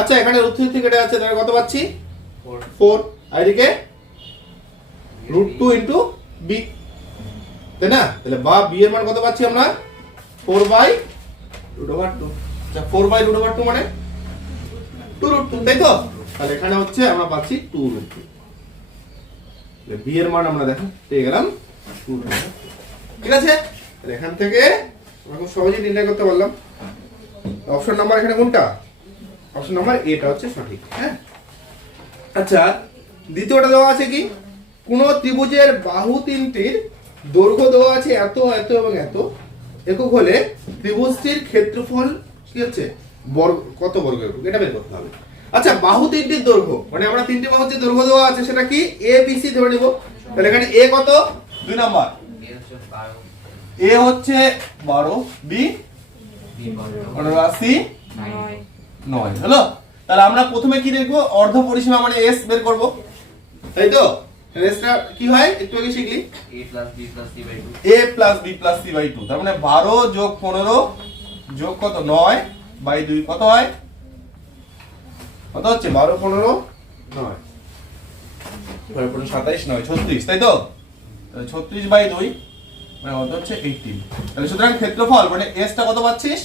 আচ্ছা এখানে √3 থেকে কেটে যাচ্ছে, তাহলে কত পাচ্ছি 4, আর এদিকে √2 ইনটু b, তাই না? তাহলে বা b এর মান কত পাচ্ছি আমরা 4/√2। আচ্ছা 4/√2 মানে 2√2, তাই তো? তাহলে এখানে হচ্ছে আমরা পাচ্ছি 2√2। তাহলে b এর মান আমরা দেখো পেয়ে গেলাম 2√2। ঠিক আছে, তাহলে এখান থেকে আমরা খুব সহজেই নির্ণয় করতে পারলাম। অপশন নাম্বার এখানে কোনটা? অপশন নাম্বার এটা হচ্ছে সঠিক। হ্যাঁ, আচ্ছা দ্বিতীয়টা দেওয়া আছে কি, কোন ত্রিভুজের বাহু তিনটির দৈর্ঘ্য দেওয়া আছে এত এত এবং এত একক হলে ত্রিভুজটির ক্ষেত্রফল কি হচ্ছে বর্গ কত বর্গ একক, এটা বের করতে হবে। আচ্ছা বাহু তিনটির দৈর্ঘ্য মানে আমরা তিনটি বাহুর যে দৈর্ঘ্য দেওয়া আছে সেটা কি এ বি সি ধরে নিব। তাহলে এখানে এ কত 2 নাম্বার, এ হচ্ছে 12, বি 15, সি 9 হলো। তাহলে আমরা প্রথমে কি দেখব অর্ধ পরিসীমা মানে এস বের করব, তাই তো? এসটা কি হয় একটু আগে শিখলি a plus b plus c by 2, তার মানে 12 যোগ 15 যোগ কত 9/2 কত হয়, কত হচ্ছে 12 15 9 27 9 36, তাই তো? 36/2 মানে কত হচ্ছে 18। তাহলে সুতরাং ক্ষেত্রফল মানে s টা কত পাচ্ছিস,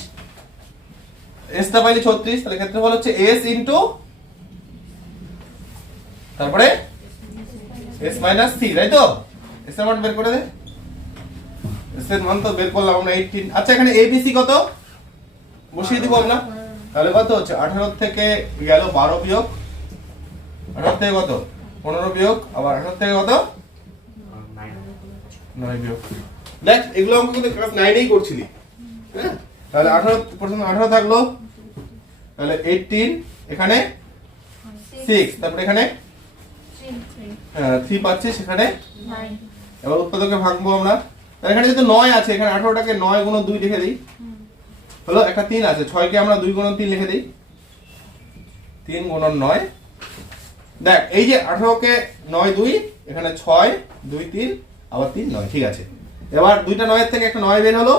s টা পাইলি 36, তাহলে ক্ষেত্রফল হচ্ছে s ইনটু তারপরে s মাইনাস c, তাই তো? s এর মান বের করে দে, s এর মান তো বের করলাম আমরা 18। আচ্ছা এখানে a b c কত বসিয়ে দিব আমরা, তাহলে কত হচ্ছে 18 থেকে গেল 12 বিয়োগ 18 থেকে কত 15 বিয়োগ আবার 18 থেকে কত 9 বিয়োগ। দেখ এগুলো অঙ্ক কিন্তু ক্লাস 9 এই করছিলি। হ্যাঁ, তাহলে 18 প্রথমে 18 থাকলো, তাহলে 18 এখানে 6, তারপরে এখানে 3 পাচ্ছি, সেখানে 9। এবার উৎপাদকে ভাঙবো আমরা, তাহলে এখানে যেহেতু 9 আছে এখানে 18টাকে 9 গুণ 2 লিখে দেই, হলো একটা 3 আছে 6 কে আমরা 2 গুণ 3 লিখে দেই, 3 গুণ 9। দেখ এই যে 18 কে 9 2 এখানে 6 2 3 আবার 3 9, ঠিক আছে। এবার দুইটা 9 এর থেকে একটা 9 বের হলো,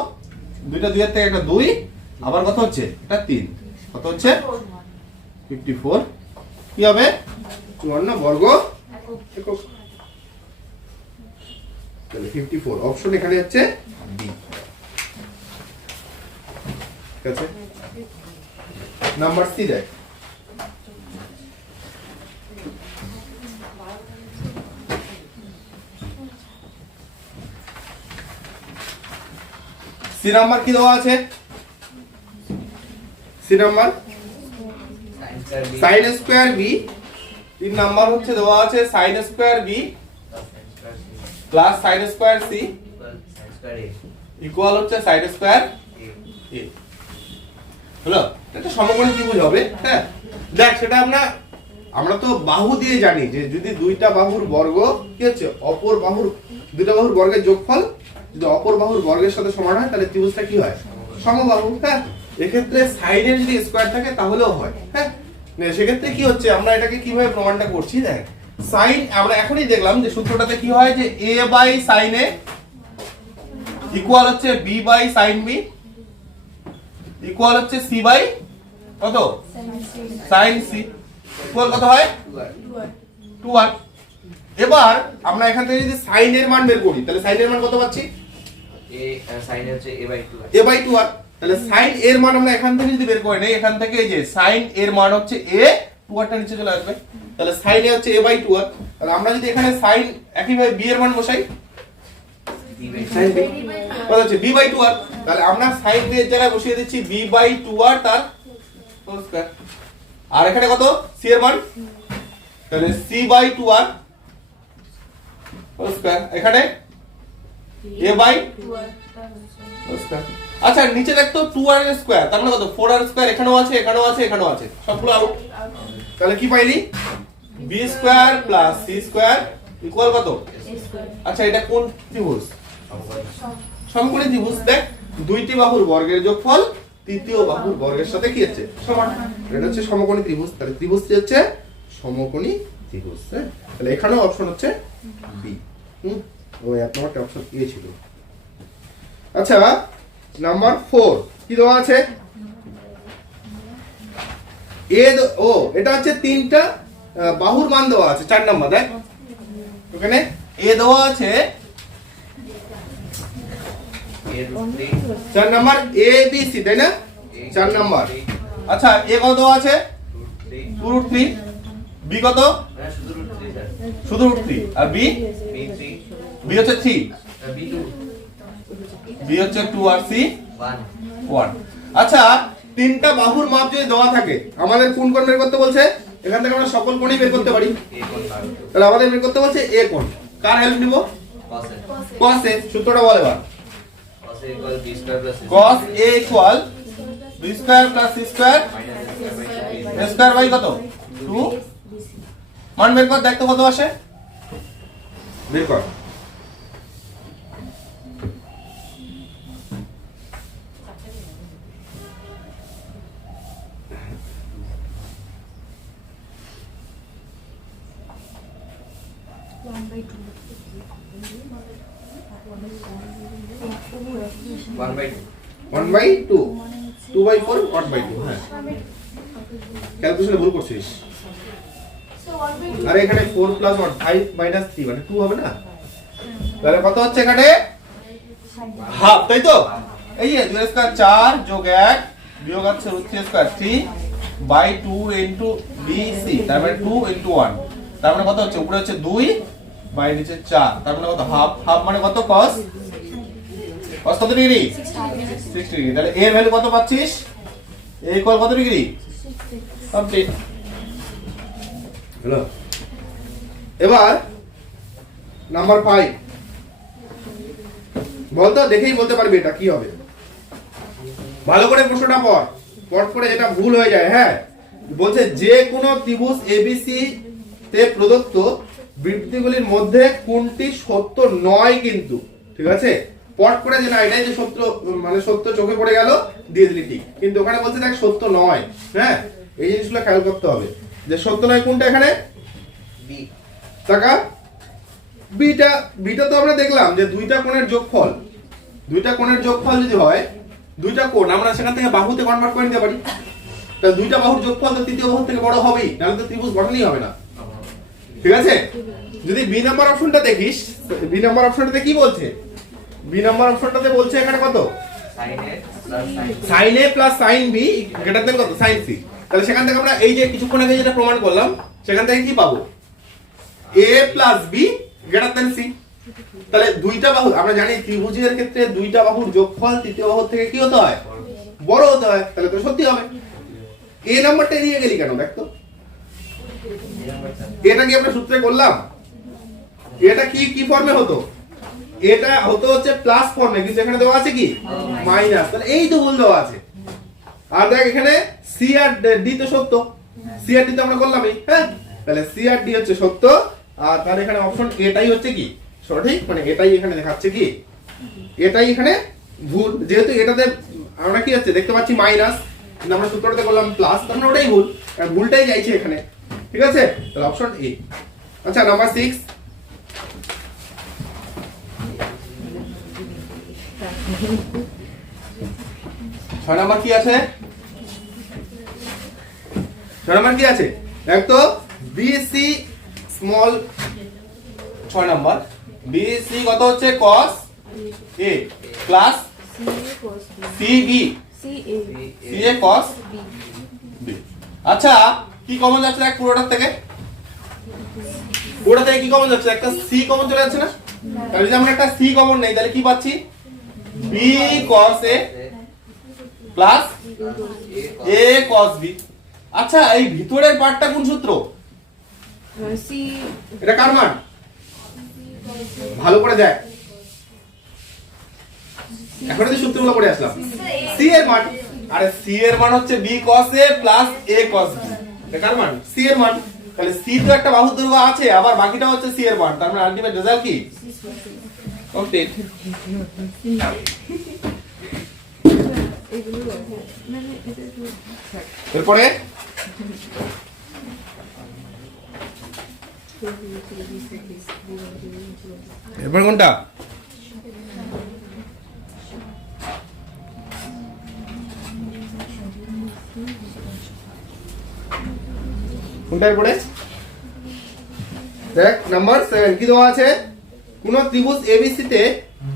দুইটা 2 এর থেকে একটা 2 আবার কত হচ্ছে এটা 3, কত হচ্ছে 54। কি হবে 54 বর্গ একক। তাহলে 54 অপশন এখানে হচ্ছে বি। ঠিক আছে, নাম্বার সি দেখ, সি নাম্বার কি দেওয়া আছে, C number sin square B, 3 number হচ্ছে দেওয়া আছে sin square B plus sin square C equal হচ্ছে sin স্কয়ার এ, হলো? এটা সমকোণী ত্রিভুজ হবে। হ্যাঁ, দেখ সেটা আমরা তো বাহু দিয়ে জানি যে যদি দুইটা বাহুর বর্গ কি হচ্ছে অপর বাহুর দুইটা বাহুর বর্গের যোগফল যদি অপর বাহুর বর্গের সাথে সমান হয় তাহলে ত্রিভুজটা কি হয় সমবাহু। হ্যাঁ, এক্ষেত্রে সাইডে যদি স্কয়ার থাকে তাহলেও হয়। হ্যাঁ, সেক্ষেত্রে কি হচ্ছে আমরা এটাকে কিভাবে প্রমাণটা করছি, দেখ সাইন আমরা এখনই দেখলাম যে সূত্রটাতে কি হয় যে a by sin a equal হচ্ছে b by sin b equal হচ্ছে c বাই কত sin c ইকুয়াল কত হয় 2r। এবার আমরা এখান থেকে যদি sin এর মান বের করি তাহলে sin এর মান কত পাচ্ছি a sin হচ্ছে a বাই 2r। তাহলে sin এর মান আমরা এখান থেকে যদি বের করে নেই, এখান থেকে এই যে sin এর মান হচ্ছে a, 2r টা নিচে চলে আসবে, তাহলে sin a হচ্ছে a বাই 2r। তাহলে আমরা যদি এখানে sin একইভাবে b এর মান বসাই sin b কত হচ্ছে b বাই 2r, তাহলে আমরা sin এর জায়গায় বসিয়ে দিচ্ছি b বাই 2r তার হোল স্কয়ার, আর এখানে কত c এর মান, তাহলে c by 2r whole square, এখানে a by 2r whole square. আচ্ছা নিচে দেখতো 2r এর স্কয়ার, তার মানে কত 4r স্কয়ার, এখানেও আছে এখানেও আছে এখানেও আছে, সবগুলো আউট। তাহলে কি পাইলি b square plus c square equal কত a স্কয়ার। আচ্ছা এটা কোন ত্রিভুজ, সমকোণী ত্রিভুজ। দেখ দুইটি বাহুর বর্গের যোগফল তৃতীয় বাহুর বর্গের সাথে কি হচ্ছে সমান, এটা হচ্ছে সমকোণী ত্রিভুজ। তাহলে ত্রিভুজটি হচ্ছে সমকোণী ত্রিভুজ। তাহলে এখানেও অপশন হচ্ছে বি, ওই এক নম্বরটা অপশন এ ছিল। আচ্ছা নাম্বার 4 কি দেওয়া আছে, ও এটা হচ্ছে তিনটা বাহুর মান দেওয়া আছে 4 নাম্বার দেখ ওখানে এ দেওয়া আছে A root 3 4 number A B C তাই না 4 নাম্বার আচ্ছা এ কত দেওয়া আছে root 3 √3 বি কত না শুধু root 3 স্যার শুধু √3 আর বি B3 বি হচ্ছে 3 B2 বি হচ্ছে 2 আর সি 1 1 আচ্ছা তিনটা বাহুর মাপ যদি দেওয়া থাকে আমাদের কোন কোণ বের করতে বলছে এখান থেকে আমরা সকল কোণই বের করতে পারি A কোণ বার তাহলে আমাদের বের করতে বলছে এ কোণ কার হেল্প নিব cos A cos এ সূত্রটা বল এবার cos A equal B square plus C cos a equal b square plus c square minus a square by কত 2 মান বের কর দেখতে কত আসে বের কর one by 1 by 2 2 by 4 1 by 2 হ্যাঁ ক্যালকুলেশনে ভুল করছিস আরে এখানে 4 প্লাস 1 5 মাইনাস 3 মানে 2 হবে না তাহলে কত হচ্ছে এখানে হাফ তাই তো এই যে 2 স্কয়ার 4 যোগ 1 বিয়োগ আছে √3 স্কয়ার 3 বাই 2 ইনটু বিসি তার মানে 2 ইনটু 1 তার মানে কত হচ্ছে উপরে হচ্ছে 2 বাই নিচে 4 তার মানে কত হাফ হাফ মানে কত cos cos কত ডিগ্রি 60 ডিগ্রি তাহলে এর ভ্যালু কত পাচ্ছিস a ইকুয়াল কত ডিগ্রি কমপ্লিট হলো এবার নাম্বার 5 বলতো দেখেই বলতে পারবি এটা কি হবে ভালো করে প্রশ্নটা পড় পড় করে যেটা ভুল হয়ে যায় হ্যাঁ বলছে যে কোনো ত্রিভুজ এবিসি তে প্রদত্ত বৃত্তগুলির মধ্যে কোনটি সত্য নয় কিন্তু ঠিক আছে পট করে যে না এটাই যে সত্য মানে সত্য চোখে পড়ে গেল দিয়ে দিলি ঠিক কিন্তু ওখানে বলছে দেখ সত্য নয় হ্যাঁ এই জিনিসগুলো খেয়াল করতে হবে যে সত্য নয় কোনটা এখানে B টাকা বিটা বিটা তো আমরা দেখলাম যে দুইটা কোণের যোগফল যদি হয় দুইটা কোণ আমরা সেখান থেকে বাহুতে কনভার্ট করে নিতে পারি তাহলে দুইটা বাহুর যোগফল তো তৃতীয় বাহুর থেকে বড় হবেই নাহলে তো ত্রিভুজ গঠনই হবে না ঠিক আছে যদি বি নাম্বার অপশনটা দেখিস বি নাম্বার অপশনটাতে কি বলছে বি নাম্বার অপশনটাতে বলছে এখানে কত sin A plus sin sin a sin B b greater than কত sin c তাহলে সেখান থেকে আমরা এই যে কিছুক্ষণ আগে যেটা প্রমাণ করলাম সেখান থেকে কি পাবো a plus b greater than c তাহলে দুইটা বাহু আমরা জানি ত্রিভুজের ক্ষেত্রে দুইটা বাহুর যোগফল তৃতীয় বাহুর থেকে কি হতে হয় বড় হতে হয় তাহলে তো সত্যি হবে a নাম্বারটা এড়িয়ে গেলি কেন দেখ তো এটা কি আমরা সূত্রে করলাম এটা কি কি ফর্মে হতো এটা হতো হচ্ছে প্লাস ফর্মে কিন্তু এখানে দেওয়া আছে কি মাইনাস তাহলে এই তো ভুল দেওয়া আছে আর দেখ এখানে সি আর ডি তো সত্য সি আর ডি তো আমরা করলামই হ্যাঁ তাহলে সি আর ডি হচ্ছে সত্য আর তার এখানে অপশন এটাই হচ্ছে কি সঠিক মানে এটাই এখানে দেখাচ্ছে কি এটাই এখানে ভুল যেহেতু এটাতে আমরা কি হচ্ছে দেখতে পাচ্ছি মাইনাস কিন্তু আমরা সূত্রটাতে করলাম প্লাস তার মানে ওটাই ভুল আর ভুলটাই যাইছে এখানে ঠিক আছে তাহলে অপশন এ আচ্ছা নাম্বার 6 6 নাম্বার কি আছে 6 নাম্বার কি আছে দেখ তো বিসি স্মল 6 নাম্বার বিসি কত হচ্ছে cos a plus CB CA cos b আচ্ছা কি কমন যাচ্ছে দেখ পুরোটার থেকে কি কমন যাচ্ছে একটা সি কমন চলে যাচ্ছে না তাহলে যদি আমরা একটা সি কমন নেই তাহলে কি পাচ্ছি b cos a plus a cos b আচ্ছা এই ভিতরের পার্টটা কোন সূত্র সি এটা কার মান ভালো করে দেখ এখন এই সূত্রগুলো পড়ে আসলাম c এর মান আরে c এর মান হচ্ছে b cos a plus a cos b এটা কার মান c এর মান তাহলে c তো একটা বাহুর দৈর্ঘ্য আছে আবার বাকিটা হচ্ছে c এর মান তার মানে আলটিমেট রেজাল্ট কি কমপ্লিট এরপরে এরপর কোনটা কোনটার পরে দেখ নাম্বার 7 কি দেওয়া আছে কোন ত্রিভুজ ABC তে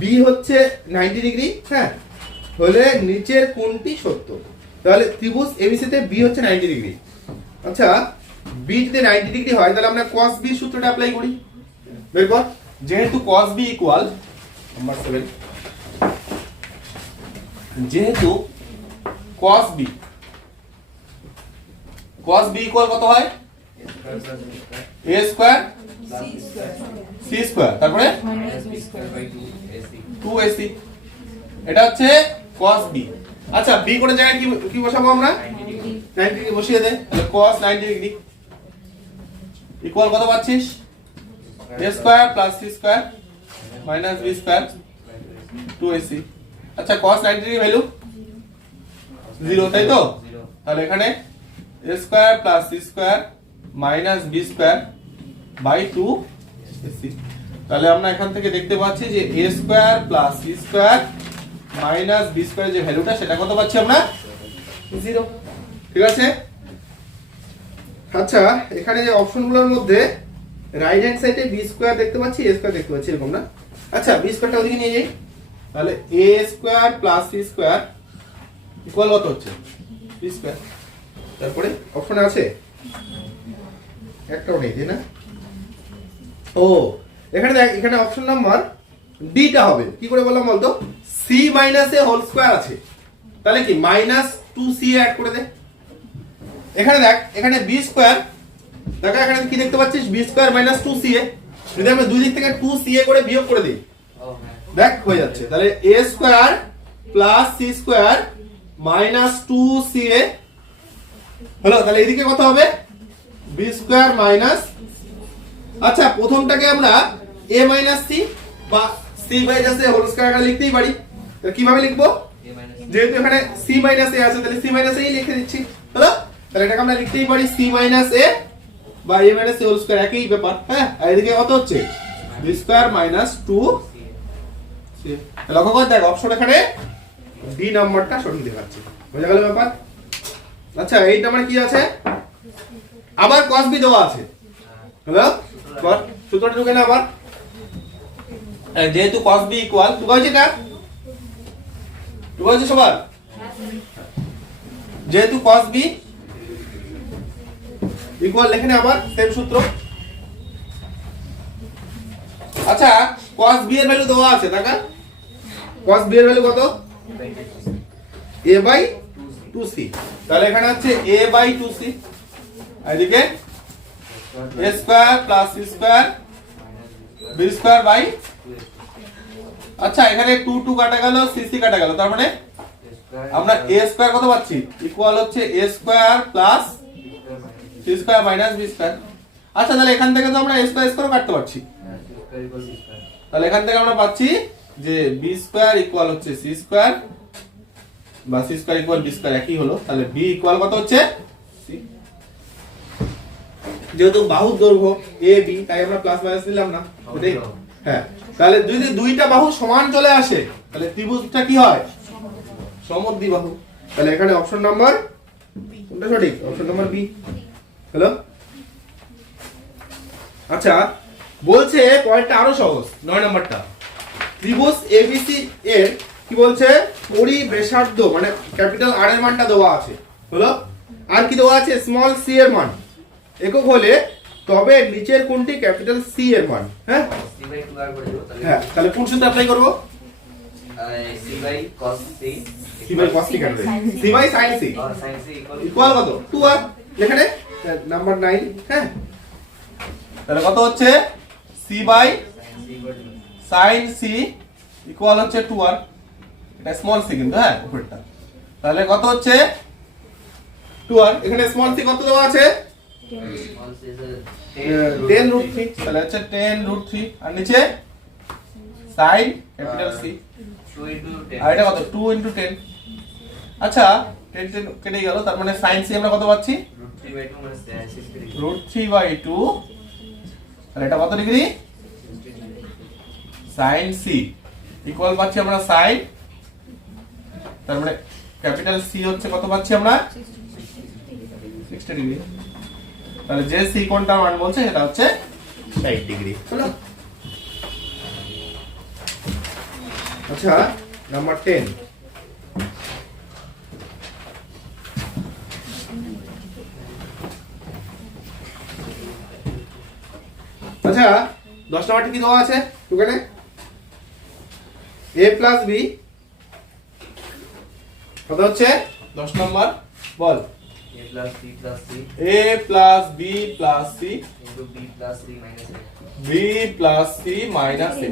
B হচ্ছে 90 ডিগ্রি হ্যাঁ হলে নিচের কোণটি সত্য তাহলে ত্রিভুজ ABC তে B হচ্ছে 90 ডিগ্রি আচ্ছা B যদি 90 ডিগ্রি হয় তাহলে আমরা cos B সূত্রটা অ্যাপ্লাই করি বের কর যেহেতু cos B ইকুয়াল নাম্বার 7 যেহেতু cos B ইকুয়াল কত হয় a স্কয়ার c স্কয়ার তারপরে -b² 2ac এটা হচ্ছে cos b আচ্ছা b কোন জায়গায় কি বসাবো আমরা 90 ডিগ্রি বসিয়ে দে তাহলে cos 90 ডিগ্রি ইকুয়াল কত পাচ্ছিস a square c square b square 2ac আচ্ছা cos 90 ডিগ্রি ভ্যালু 0 তাই তো তাহলে এখানে a square c square b square by 2ac তাহলে আমরা এখান থেকে দেখতে পাচ্ছি যে a square c square b square যে ভ্যালুটা সেটা কত পাচ্ছি আমরা 0 ঠিক আছে আচ্ছা এখানে যে অপশনগুলোর মধ্যে রাইট হ্যান্ড সাইডে b স্কয়ার দেখতে পাচ্ছি a স্কয়ার দেখতে পাচ্ছি এরকম না আচ্ছা b স্কয়ারটা ওদিকে নিয়ে যাই তাহলে a square c square equal কত হচ্ছে b স্কয়ার তারপরে অপশনে আছে একটাও নেই তাই না ও এখানে দেখ এখানে অপশন নাম্বার ডি টা হবে কি করে বললাম বলতো c a হোল স্কয়ার আছে তাহলে কি -2c অ্যাড করে দে এখানে দেখ এখানে b স্কয়ার দেখো এখানে কি দেখতে পাচ্ছিস b স্কয়ার -2ca যদি আমরা দুই দিক থেকে 2ca করে বিয়োগ করে দিই দেখ হয়ে যাচ্ছে তাহলে a square c square -2ca হলো তাহলে এদিকে কত হবে b স্কয়ার মাইনাস আচ্ছা প্রথমটাকে আমরা a c বা c a হোল স্কয়ার আকারে লিখতেই পারি তাহলে কিভাবে লিখবো যেহেতু এখানে c a আছে তাহলে c a লিখে দিচ্ছি হলো তাহলে এটাকে আমরা লিখতেই পারি c a বা a a হোল স্কয়ার একই ব্যাপার হ্যাঁ আর এদিকে কত হচ্ছে b স্কয়ার -2 লক্ষ্য করে দেখ অপশন এখানে ডি নাম্বারটা সঠিক দেখাচ্ছে বুঝা গেল ব্যাপার আচ্ছা এইটা মানে কি আছে আবার cos b দেওয়া আছে হলো কর সূত্রটা ঢুকে না আবার যেহেতু cos b ইকুয়াল টু হয়েছে এটা টু হয়েছে সবার যেহেতু cos b ইকুয়াল এখানে আবার সেম সূত্র আচ্ছা cos b এর ভ্যালু দেওয়া আছে টাকা cos b এর ভ্যালু কত a বাই 2c তাহলে এখানে হচ্ছে a বাই 2c আর এদিকে a square c square b square by আচ্ছা এখানে 2 2 কাটা গেল c c কাটা গেল তার মানে আমরা a স্কয়ার কত পাচ্ছি ইকুয়াল হচ্ছে a square c square b square আচ্ছা তাহলে এখান থেকে তো আমরা a স্কয়ার স্কয়ার কাটতে পারছি তাহলে এখান থেকে আমরা পাচ্ছি যে b স্কয়ার ইকুয়াল হচ্ছে c স্কয়ার বা c square equal b square একই হলো তাহলে b ইকুয়াল কত হচ্ছে c যেহেতু বাহুর দৈর্ঘ্য a b তাই আমরা প্লাস মাইনাস নিলাম না এটাই হ্যাঁ তাহলে যদি দুইটা বাহু সমান চলে আসে তাহলে ত্রিভুজটা কি হয় সমদ্বিবাহু তাহলে এখানে অপশন নাম্বার কোনটা সঠিক অপশন নাম্বার বি হলো আচ্ছা বলছে পয়েন্টটা আরো সহজ 9 নাম্বারটা ত্রিভুজ এবিসি এর কি বলছে পরিবেশার্ধ মানে ক্যাপিটাল আর এর মানটা দেওয়া আছে হলো আর কি দেওয়া আছে স্মল সি এর মান একক হলে তবে নিচের কোনটি ক্যাপিটাল সি এর মান হ্যাঁ c বাই 2 আর করে দেব হ্যাঁ তাহলে কোন সূত্র অ্যাপ্লাই করব c by cos c c by cos c কাটবে c বাই sin c और sin c ইকুয়াল কত 2 আর এখানে নাম্বার 9 হ্যাঁ তাহলে কত হচ্ছে c by sin c equal হচ্ছে 2 আর এটা স্মল c কিন্তু হ্যাঁ উপরেরটা তাহলে কত হচ্ছে 2 আর এখানে স্মল c কত দেওয়া আছে 10 root 3 তাহলে হচ্ছে 10 root 3 আর নিচে sin ক্যাপিটাল c 2 into 10 আর এটা কত 2 into 10 আচ্ছা 10 10 কেটে গেল তার মানে sin c আমরা কত পাচ্ছি √3 by 2 মানে 60 degree √3 by 2 আর এটা কত ডিগ্রি sin c ইকুয়াল পাচ্ছি আমরা sin তার মানে ক্যাপিটাল c হচ্ছে কত পাচ্ছি আমরা 60 ডিগ্রি তাহলে যে সি কোণটার মান বলছে সেটা হচ্ছে 60 ডিগ্রি হলো। আচ্ছা নাম্বার 10, আচ্ছা 10 নাম্বারটা কি দেওয়া আছে ওখানে? a প্লাস b কত হচ্ছে 10 number ball. a plus b plus c a plus b plus c into b plus c minus a b plus c minus a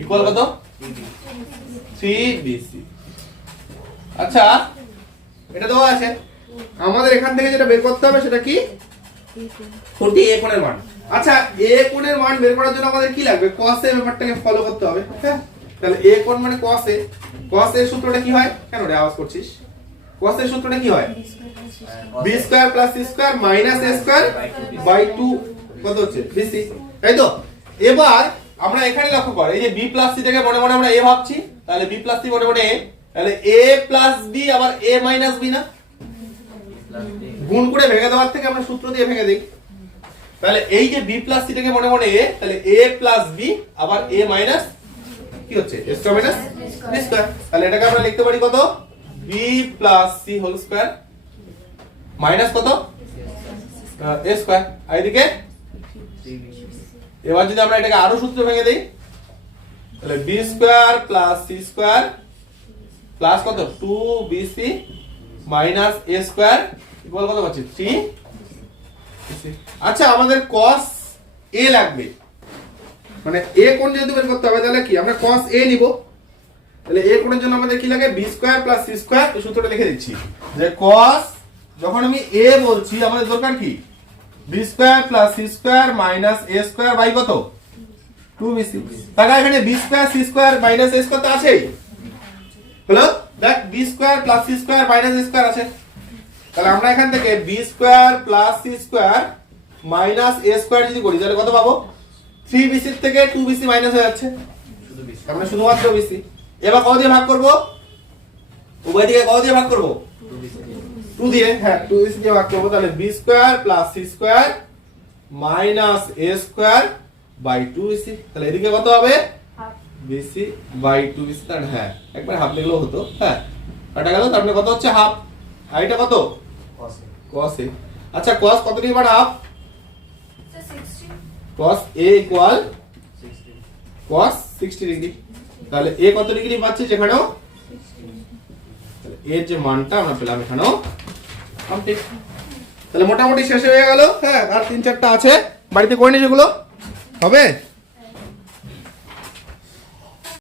equal কত? 3bc। আচ্ছা এটা দেওয়া আছে, আমাদের এখান থেকে যেটা বের করতে হবে সেটা কি? কোনটি a কোণের মান। আচ্ছা a কোণের মান বের করার জন্য আমাদের কি লাগবে? cos a ব্যাপারটাকে ফলো করতে হবে। হ্যাঁ তাহলে a কোণ মানে cos a। cos a এর সূত্রটা কি হয়? কেন রে আওয়াজ করছিস? cos a এর সূত্রটা কি হয়? b square plus c square minus a square by 2 কত হচ্ছে? bc, তাই তো? এবার আমরা এখানে লক্ষ্য কর, এই যে b প্লাস c থেকে মনে মনে আমরা a ভাবছি, তাহলে b প্লাস c মনে মনে a, তাহলে a প্লাস b আবার a মাইনাস b না? গুণ করে ভেঙে দেওয়ার থেকে আমরা সূত্র দিয়ে ভেঙে দেই। তাহলে এই যে b প্লাস c থেকে মনে মনে a, তাহলে a প্লাস b আবার a মাইনাস কি হচ্ছে? a square minus b square. তাহলে এটাকে আমরা লিখতে পারি কত? b plus c whole square minus কত? a square. আর এদিকে এবার যদি আমরা এটাকে আরো সূত্র ভেঙে দেই, তাহলে b square plus c square plus কত? 2bc minus a square equal কত পাচ্ছি? 3bc। আচ্ছা আমাদের cos a লাগবে, মানে a কোণ যেহেতু বের করতে হবে তাহলে কি আমরা cos a নিব। তাহলে a কোণের জন্য আমাদের কি লাগে? b square plus c square. এই সূত্রটা লিখে দিচ্ছি যে cos, যখন আমি a বলছি আমাদের দরকার কি? b square plus c square minus a square by কত? 2bc। তাহলে এখানে b square c square minus a square তো আছেই, হলো? দেখ b square plus c square minus a square আছে, তাহলে আমরা এখান থেকে b square plus c square minus a square যদি করি তাহলে কত পাবো? 3bc থেকে 2bc মাইনাস হয়ে যাচ্ছে, শুধু b আমরা শুধুমাত্র bc। এবার কত দিয়ে ভাগ করব? উভয় দিকে কত দিয়ে ভাগ করব? 2 দিয়ে। হ্যাঁ 2bc দিয়ে ভাগ করব, তাহলে b square plus c square minus a square by 2bc। তাহলে এদিকে কত হবে? bc by 2bc। তাহলে হ্যাঁ একবার হাফ লিখলেও হতো। হ্যাঁ কাটা গেল, তার মানে কত হচ্ছে? হাফ। আর এটা কত? cos a cos a। আচ্ছা cos কত degree by half? cos a equal 60 cos 60 degree. তাহলে a কত ডিগ্রি পাচ্ছি সেখানেও? তাহলে a এর যে মানটা আমরা পেলাম এখানেও কমপ্লিট। তাহলে মোটামুটি শেষ হয়ে গেল। হ্যাঁ আর 3-4টা আছে, বাড়িতে করে নিয়ে যেগুলো হবে।